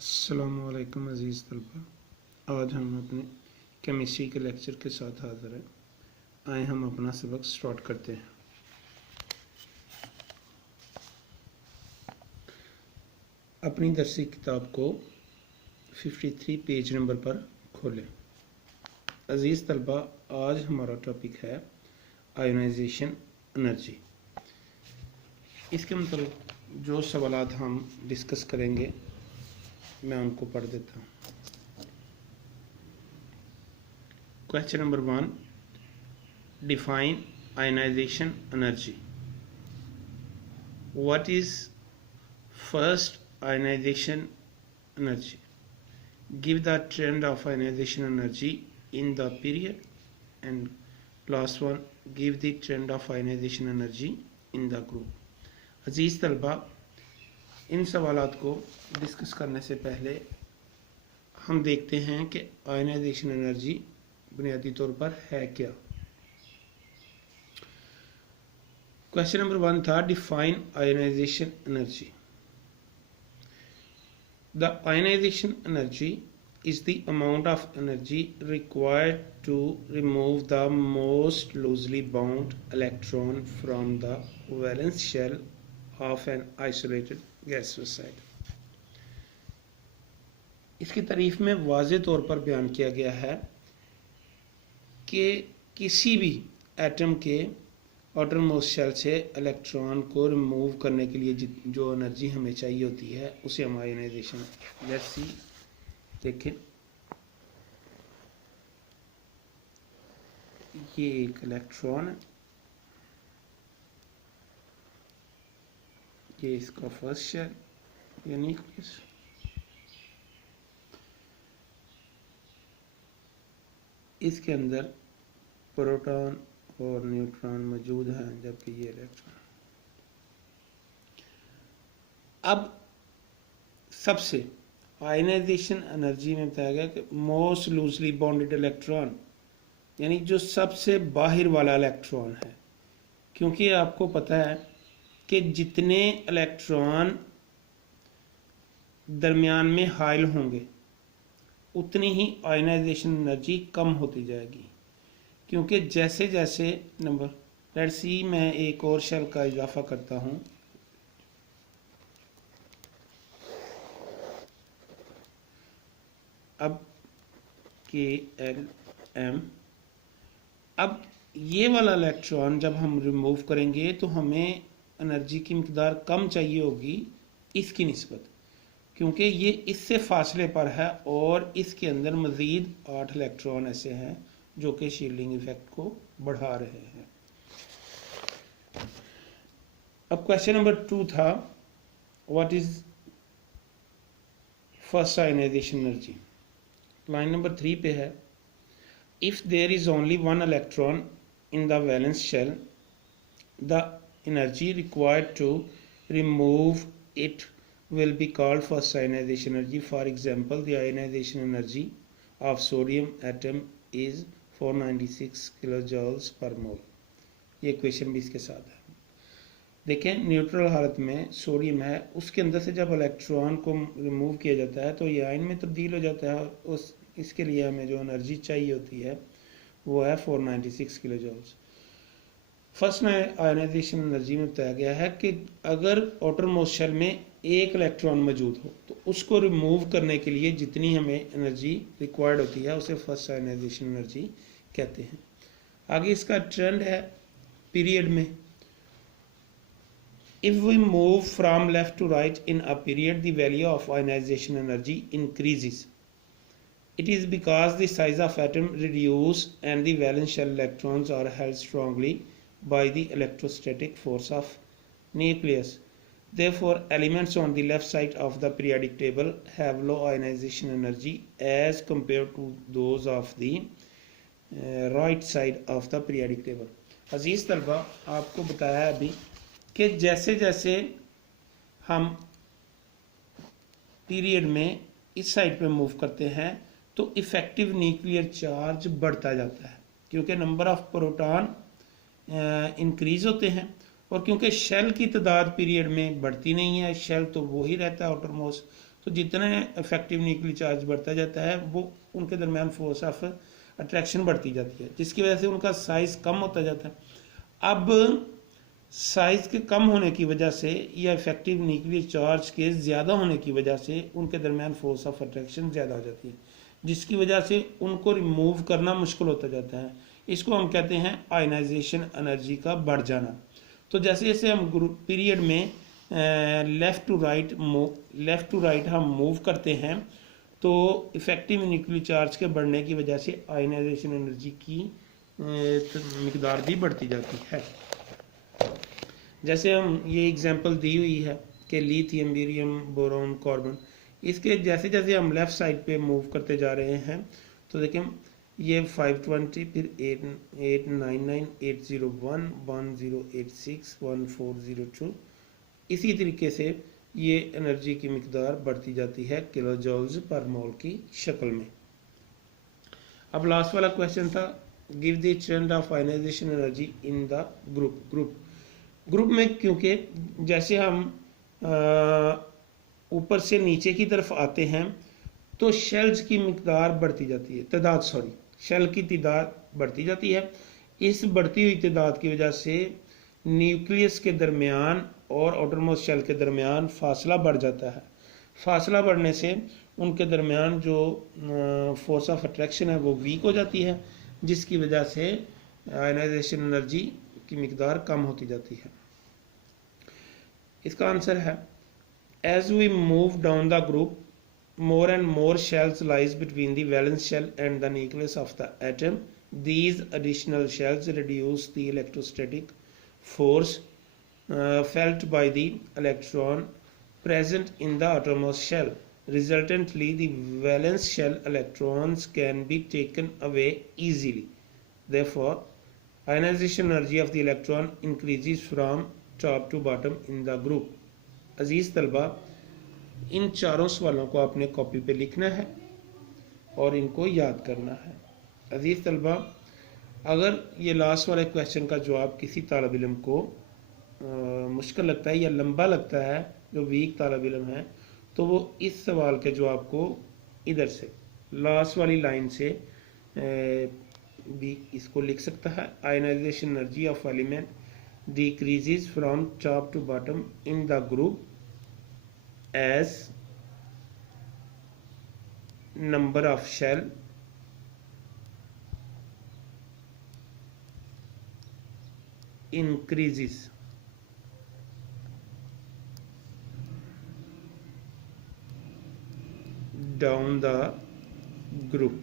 अस्सलामुअलैकुम अज़ीज़ तलबा। आज हम अपने केमिस्ट्री के लेक्चर के साथ हाज़िर हैं। आए हम अपना सबक स्टार्ट करते हैं। अपनी दरसी किताब को 53 पेज नंबर पर खोलें। अज़ीज़ तलबा, आज हमारा टॉपिक है आयोनाइजेशन एनर्जी। इसके मतलब जो सवालात हम डिस्कस करेंगे मैं उनको पढ़ देता हूँ। Question number 1, define ionization energy. What is first ionization energy? Give the trend of ionization energy in the period. And last one, give the trend of ionization energy in the group. अजीज़ तलबा, इन सवालात को discuss करने से पहले हम देखते हैं कि आयोनाइजेशन एनर्जी बुनियादी तौर पर है क्या। क्वेश्चन नंबर 1 था define ionisation energy. The ionisation energy is the amount of energy required to remove the most loosely bound electron from the valence shell of an isolated gaseous side. इसकी तारीफ में वाज़े तौर पर बयान किया गया है कि किसी भी एटम के आउटरमोस्ट शेल से इलेक्ट्रॉन को रिमूव करने के लिए जो एनर्जी हमें चाहिए होती है उसे हम आयोनाइजेशन। लेट्स सी, देखें, ये एक इलेक्ट्रॉन है, ये इसका फर्स्ट शेल, ये न्यूक्लियस। इसके अंदर प्रोटॉन और न्यूट्रॉन मौजूद हैं, जबकि ये इलेक्ट्रॉन। अब सबसे आयनाइजेशन एनर्जी में बताया गया कि मोस्ट लूजली बॉन्डेड इलेक्ट्रॉन, यानी जो सबसे बाहर वाला इलेक्ट्रॉन है, क्योंकि आपको पता है कि जितने इलेक्ट्रॉन दरमियान में हाइल होंगे उतनी ही आयनाइजेशन एनर्जी कम होती जाएगी, क्योंकि जैसे जैसे नंबर, लेट्स सी, मैं एक और शेल का इजाफा करता हूँ। अब KLM, अब ये वाला इलेक्ट्रॉन जब हम रिमूव करेंगे तो हमें एनर्जी की मिकदार कम चाहिए होगी इसकी निस्बत, क्योंकि ये इससे फासले पर है और इसके अंदर मज़ीद 8 इलेक्ट्रॉन ऐसे हैं जो कि शील्डिंग इफेक्ट को बढ़ा रहे हैं। अब क्वेश्चन नंबर 2 था what is first ionisation energy. Line number 3 पे है, if there is only one electron in the valence shell the energy required to remove it will be called first ionization energy. For example, the ionization energy of sodium atom is 496 kilojoules per mole. ये question भी इसके साथ है। देखें, neutral हालत में sodium है, उसके अंदर से जब इलेक्ट्रॉन को रिमूव किया जाता है तो ये आयन में तब्दील हो जाता है और इसके लिए हमें जो एनर्जी चाहिए होती है वो है 496 किलोजूल्स। फर्स्ट में आयनाइजेशन एनर्जी में बताया गया है कि अगर आउटरमोस्ट शेल में एक इलेक्ट्रॉन मौजूद हो तो उसको रिमूव करने के लिए जितनी हमें एनर्जी रिक्वायर्ड होती है उसे फर्स्ट आयनाइजेशन एनर्जी कहते हैं। आगे इसका ट्रेंड है पीरियड में। If we move from left to right in a period the value of ionisation energy increases. It is because the size of atom reduce and the valence shell electrons are held strongly by the electrostatic force of nucleus. Therefore, elements on the left side of the periodic table have low ionization energy as compared to those of the right side of the periodic table. अजीज़ तलबा, आपको बताया अभी कि जैसे जैसे हम period में इस साइड पे मूव करते हैं तो इफेक्टिव न्यूक्लियर चार्ज बढ़ता जाता है, क्योंकि नंबर ऑफ प्रोटॉन इंक्रीज होते हैं और क्योंकि शेल की तादाद पीरियड में बढ़ती नहीं है, शेल तो वो ही रहता है आउटरमोस्ट, तो जितने इफेक्टिव न्यूक्लियर चार्ज बढ़ता जाता है वो उनके दरमियान फोर्स ऑफ अट्रैक्शन बढ़ती जाती है, जिसकी वजह से उनका साइज कम होता जाता है। अब साइज के कम होने की वजह से या इफेक्टिव न्यूक्लियर चार्ज के ज़्यादा होने की वजह से उनके दरमियान फोर्स ऑफ अट्रैक्शन ज़्यादा हो जाती है, जिसकी वजह से उनको रिमूव करना मुश्किल होता जाता है। इसको हम कहते हैं आयनाइजेशन एनर्जी का बढ़ जाना। तो जैसे जैसे हम ग्रुप पीरियड में लेफ़्ट टू राइट हम मूव करते हैं तो इफेक्टिव न्यूक्लियर चार्ज के बढ़ने की वजह से आयनाइजेशन एनर्जी की मिकदार भी बढ़ती जाती है। जैसे हम ये एग्जांपल दी हुई है कि लिथियम, बेरियम, बोरॉन, कार्बन, इसके जैसे जैसे हम लेफ़्ट साइड पे मूव करते जा रहे हैं तो देखें ये 520, फिर 899, 801, 1086, 1402, इसी तरीके से ये एनर्जी की मिकदार बढ़ती जाती है किलो जूल्स पर मोल की शक्ल में। अब लास्ट वाला क्वेश्चन था, give the trend of ionisation energy in the group में, क्योंकि जैसे हम ऊपर से नीचे की तरफ आते हैं तो शेल्स की मिकदार बढ़ती जाती है, शेल की तादाद बढ़ती जाती है। इस बढ़ती हुई तादाद की वजह से न्यूक्लियस के दरमियान और आउटरमोस्ट शेल के दरमियान फासला बढ़ जाता है। फासला बढ़ने से उनके दरमियान जो फोर्स ऑफ अट्रैक्शन है वो वीक हो जाती है, जिसकी वजह से आयनाइजेशन एनर्जी की मिकदार कम होती जाती है। इसका आंसर है, as we move down the group more and more shells lies between the valence shell and the nucleus of the atom. These additional shells reduce the electrostatic force felt by the electron present in the outermost shell. Resultantly, the valence shell electrons can be taken away easily. Therefore, ionization energy of the electron increases from top to bottom in the group. अजीज़ तलबा, इन चारों सवालों को आपने copy पे लिखना है और इनको याद करना है। अजीज़ तलबा, अगर ये लास्ट वाले क्वेश्चन का जवाब किसी तालिब इल्म को मुश्किल लगता है या लंबा लगता है, जो वीक तालिब इल्म है, तो वो इस सवाल के जवाब को इधर से लास्ट वाली लाइन से भी इसको लिख सकता है। Ionisation energy of element decreases from top to bottom in the group as number of shell increases down the group।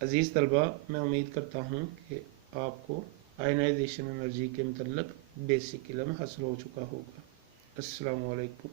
अजीज़ तलबा, मैं उम्मीद करता हूँ कि आपको आयनाइजेशन एनर्जी के मतलब बेसिक इल्म हासिल हो चुका होगा। अस्सलामु अलैकुम।